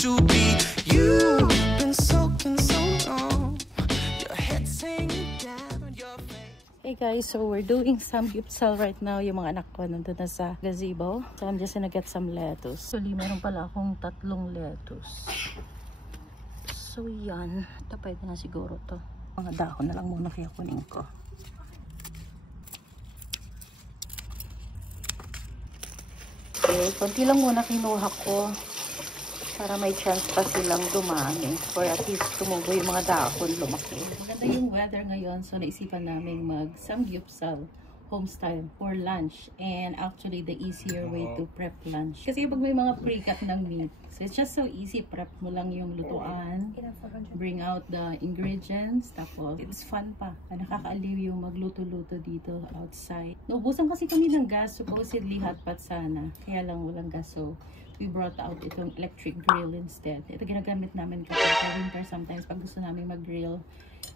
to be. You've been soaking so long. Your head hanging down on your face. Hey guys, so we're doing some gyupsal right now. Yung mga anak ko nandun na sa gazebo. So I'm just gonna get some lettuce. Actually, meron pala akong 3 lettuce. So yan. Ito pwede na siguro to. Mga dahon na lang muna kaya kunin ko. Okay, konti lang muna kinuha ko para may chance pa silang dumami or at least tumubo yung mga dahon, lumaki. Maganda yung weather ngayon, so naisipan namin mag samgyupsal home style for lunch, and actually the easier way to prep lunch kasi pag may mga pre-cut ng meat, so it's just so easy. Prep mo lang yung lutuan, bring out the ingredients, tapos it's fun pa. Nakakaaliw yung magluto-luto dito outside. Naubusan kasi kami ng gas, supposedly hot pot sana, kaya lang walang gas, so we brought out itong electric grill instead. Ito ginagamit namin kasi sa winter sometimes pag gusto namin mag-grill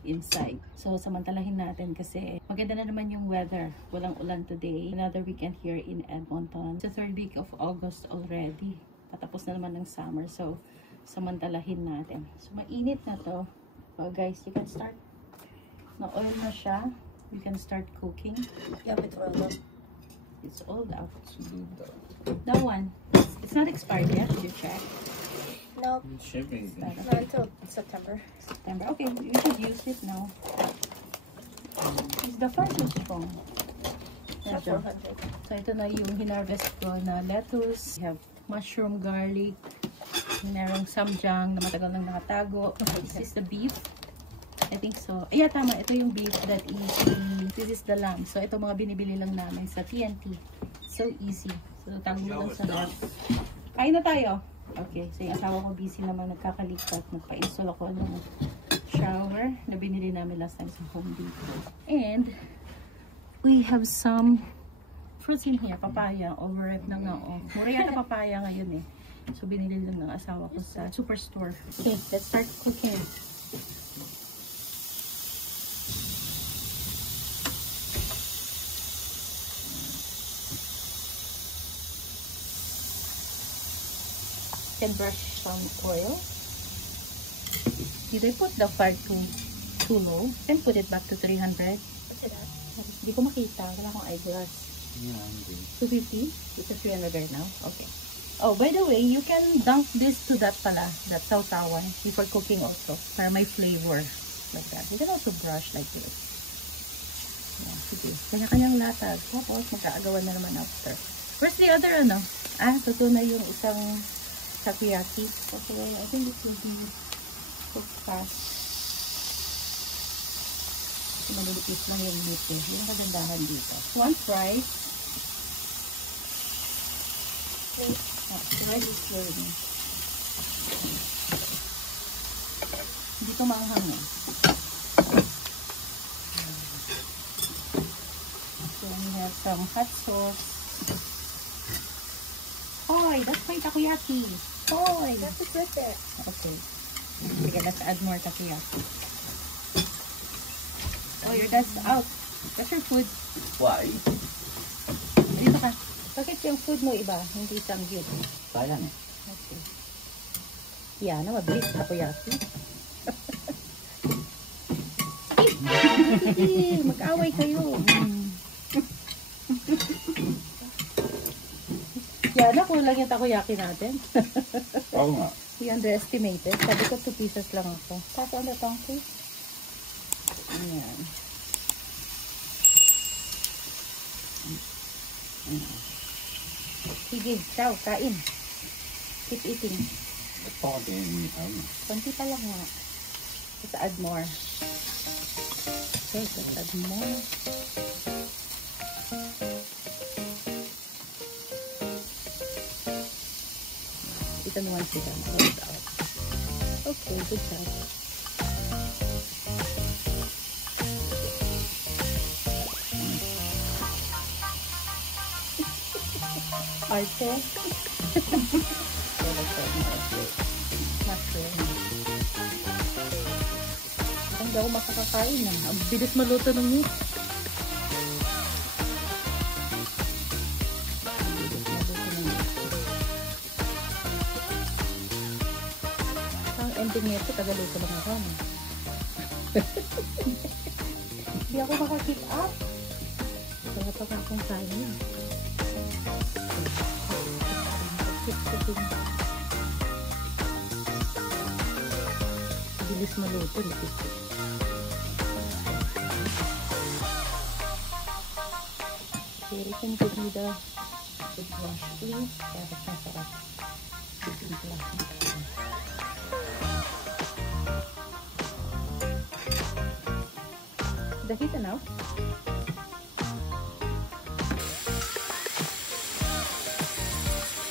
inside. So samantalahin natin kasi maganda na naman yung weather. Walang ulan today. Another weekend here in Edmonton. It's the 3rd week of August already. Patapos na naman ng summer. So samantalahin natin. So mainit na to. So guys, you can start. Na-oil na siya. You can start cooking. Yeah, with oil. It's all out. That one. It's not expired yet. Did you check? No, Shipping. not until September. September. Okay, you should use it now. Is the far too strong? Not Medyo. 400. So ito na yung hinarvest ko na lettuce. We have mushroom, garlic. Merong samjang na matagal nang nakatago. This is the beef. I think so. Yeah, tama. Ito yung beef that is this is the lamb. So ito mga binibili lang namin sa TNT. So easy. So tago lang sa loob. Kain na tayo. Okay, so yung asawa ko busy naman nagkakalipat. Nagpa-install ako ng shower na binili namin last time sa Home Depot. And we have some fruits in here. Papaya. Overripe na nga. Oh. Mura yata papaya ngayon eh. So binili lang ng asawa ko sa superstore. Okay, let's start cooking. Can brush some oil. Did I put the fire too low? Then put it back to 300. What's it at? Hindi ko makita. Wala akong eyeglass. Yeah, 250? It's a 300 right now? Okay. Oh, by the way, you can dunk this to that pala. That sausawan before cooking also. Para may flavor. Like that. You can also brush like this. Yeah, sige. Kanya-kanyang latag. Tapos mag-aagawan na naman after. Where's the other ano? Ah, totoo na yung isang takoyaki. Okay, I think it will be cooked fast. Malulipis lang yung meat eh. Yung kagandahan dito. One fry. Please. Rice is slowly. Hindi ito maanghang eh. So we have some hot sauce. Hoy, that's my takoyaki. Hoy! That's it right there. Okay. Sige, let's add more takoyaki. Oh, your dad's out. That's your food. Why? Dito ka. Bakit yung food mo iba? Hindi samgyup. Sayang eh. Okay. Yan na, mabilis takoyaki. Mag-away kayo. Yan na, kulang yung takoyaki natin. Oo nga. We underestimated. Sabi ko 2 pieces lang ako. Tapos on the tongue, please. Ayan. Sige, ciao, kain. Keep eating. Talking. Konti pa lang nga. Let's add more. Okay, let's add more. Ito naman sila. Okay, good job. Arte. Mushroom. Hindi ako makakakain na. Ang bilis maluto ng meat. something nito, tagaluto lang ako. No? Hindi ako maka-keep up. Kaya pa ka akong kain. Keep cooking. Bilis maluto. Okay, you can give me the wash, please. Kaya mas masarap. Simple. The heat enough?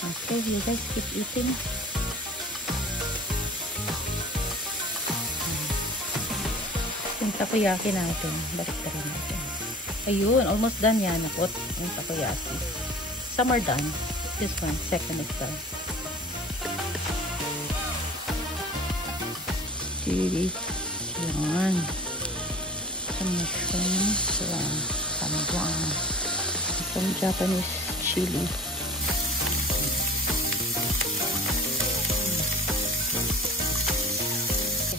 Okay, you guys keep eating. Yung takoyaki natin, balik ka rin natin. Ayun, almost done yan. Nakot yung takoyaki. Some are done. This one, second is done. Chili. Yan. Some mushrooms. Some Japanese chili.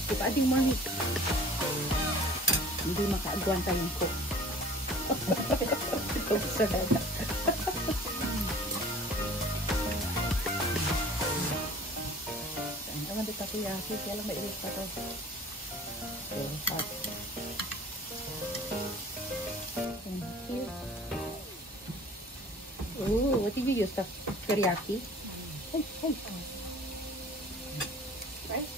Keep adding more meat. Hindi makaagwanta yung cook. Ito sa dada. Ang naman dito takoyaki. Kaya lang mailit pa to. So, hot. Thank you. Oh, what did you use? The teriyaki? Hey. Right?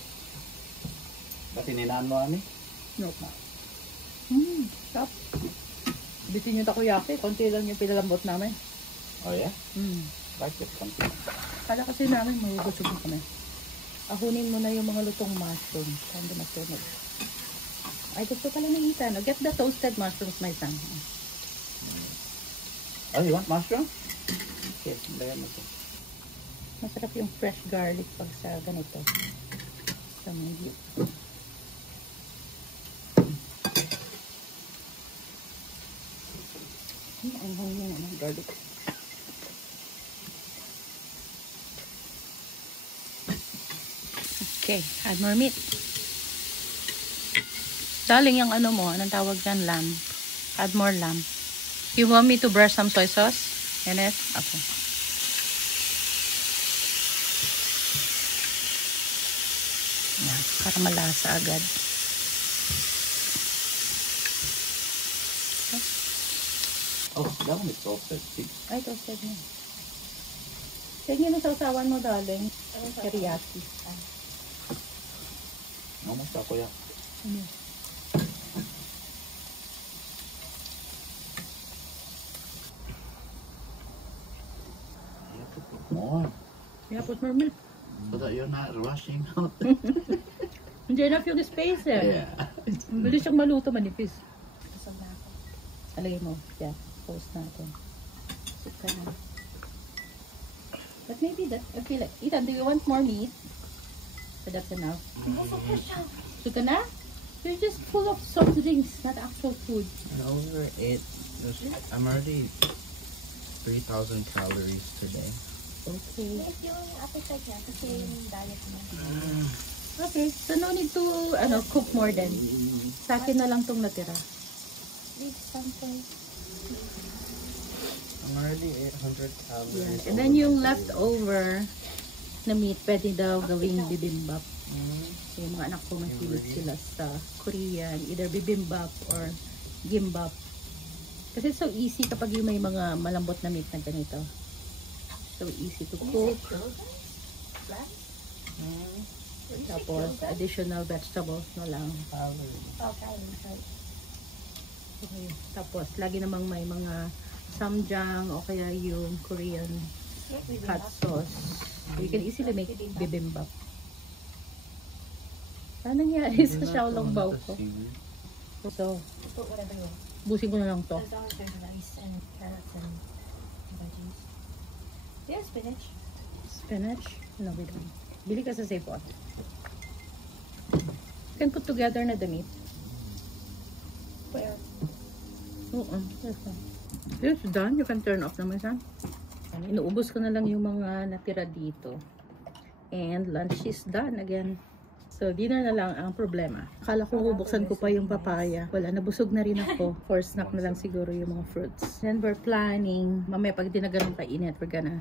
Ba't ininaan mo, Ani? No. Stop. Bitin yung takoyaki. Konti lang yung pinalambot namin. Oh, yeah? Bakit? Konti. Kala kasi namin magugusog na kami. Ahunin mo na yung mga lutong mushroom. Saan din masunog? Ay, gusto pala na Ethan. Get the toasted mushrooms, my son. Oh, you want mushroom? Okay, layan mo ito. Masarap yung fresh garlic pag sa ganito. Sa mga ang hangin na ng garlic. Okay, add more meat. Darling, yung ano mo, anong tawag dyan? Lamb. Add more lamb. You want me to brush some soy sauce? Yan it? Okay. Yan, para malasa agad. Oh, that one is toasted. See? Ay, toasted na. Tignan mo sa usawan mo, darling. Teriyaki. Almost takoyaki. Ano? You have to put more. Yeah, put more milk. So that you're not rushing out. Hindi enough yung space eh. Yeah. Bilis siyang maluto, manipis. Busog na ako. Alagay mo. Yeah, post natin. Suka na. But maybe that, I feel like, Ethan, do you want more meat? So that's enough. Busog na siya. Suka na? You're just full of soft drinks, not actual food. Over it. I'm already 3,000 calories today. Okay. Liit yung appetite niya kasi yung diet niya. Okay, so no need to cook more then. Sa akin na lang tong natira. Leave something. I'm already 800 calories. Yes. And then yung leftover na meat, pwede daw gawing bibimbap. So, yung mga anak ko mahilig sila sa Korean, either bibimbap or gimbap. Kasi so easy kapag yung may mga malambot na meat na ganito. So easy to cook. Flat? Tapos additional vegetables na lang. Okay. Okay. Tapos lagi namang may mga samjang o kaya yung Korean hot sauce. So, you can easily make bibimbap. Ano nangyari sa xiaolongbao ko? So, Put whatever you want. busin ko na lang to. As long as there's rice and carrots and veggies. Yeah, spinach. Spinach? No, we don't. Bili ka sa Safeway. You can put together na the meat. Where? Oo. It's done. You can turn off naman siya. Inuubos ko na lang yung mga natira dito. And lunch is done again. So, dinner na lang ang problema. Akala ko bubuksan ko pa yung papaya. Wala, nabusog na rin ako. For snack na lang siguro yung mga fruits. Then, we're planning, mamaya pag di na ganun kainit, we're gonna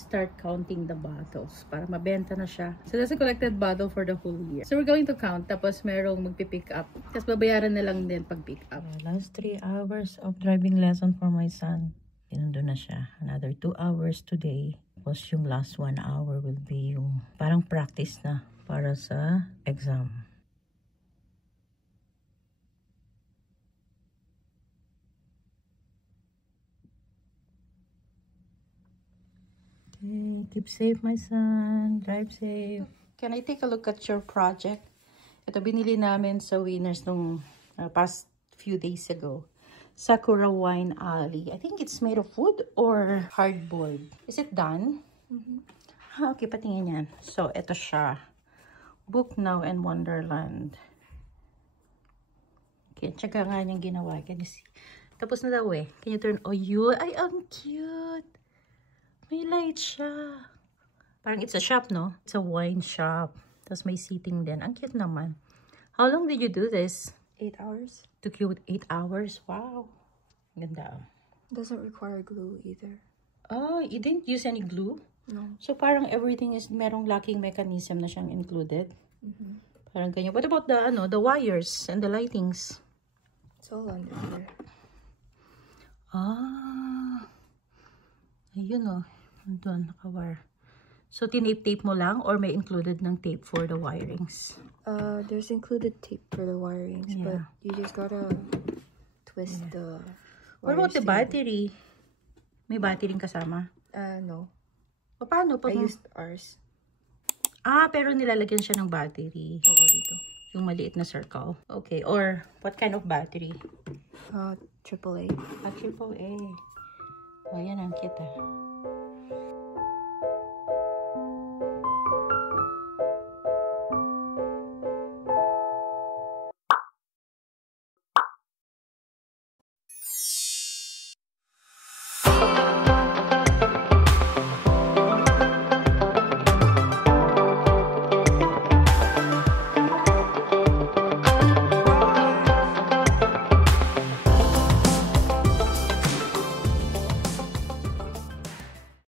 start counting the bottles para mabenta na siya. So, that's a collected bottle for the whole year. So, we're going to count. Tapos, merong magpipick up. Tapos, babayaran na lang din pag pick up. Last 3 hours of driving lesson for my son. Pinundo na siya. Another 2 hours today. Tapos, yung last 1 hour will be yung parang practice na para sa exam. Okay, keep safe my son. Drive safe. Can I take a look at your project? Ito binili namin sa Winners nung past few days ago. Sakura Wine Alley. I think it's made of wood or hardboard. Is it done? Okay, patingin yan. So, ito siya. Book Now and Wonderland. Okay, tsaka nga niyang ginawa. Can you see? Tapos na daw eh. Can you turn? Oh, yun. Ay, ang cute. May light siya. Parang it's a shop, no? It's a wine shop. Tapos may seating din. Ang cute naman. How long did you do this? 8 hours. Took you 8 hours? Wow. Ganda. Doesn't require glue either. Oh, you didn't use any glue? No. So, parang everything is merong locking mechanism na siyang included. Parang ganyan. What about the, the wires and the lightings? It's all under here. Ah. Ayun o. Doon, naka-wire. So, tinape-tape mo lang or may included ng tape for the wirings? There's included tape for the wirings, but you just gotta twist the What about wires the together. battery? May battery kasama? No. O, paano? I used ours. Ah, pero nilalagyan siya ng battery. Oo, dito. Yung maliit na circle. Okay. Or, what kind of battery? AAA. AAA. Oh, yan ang kita.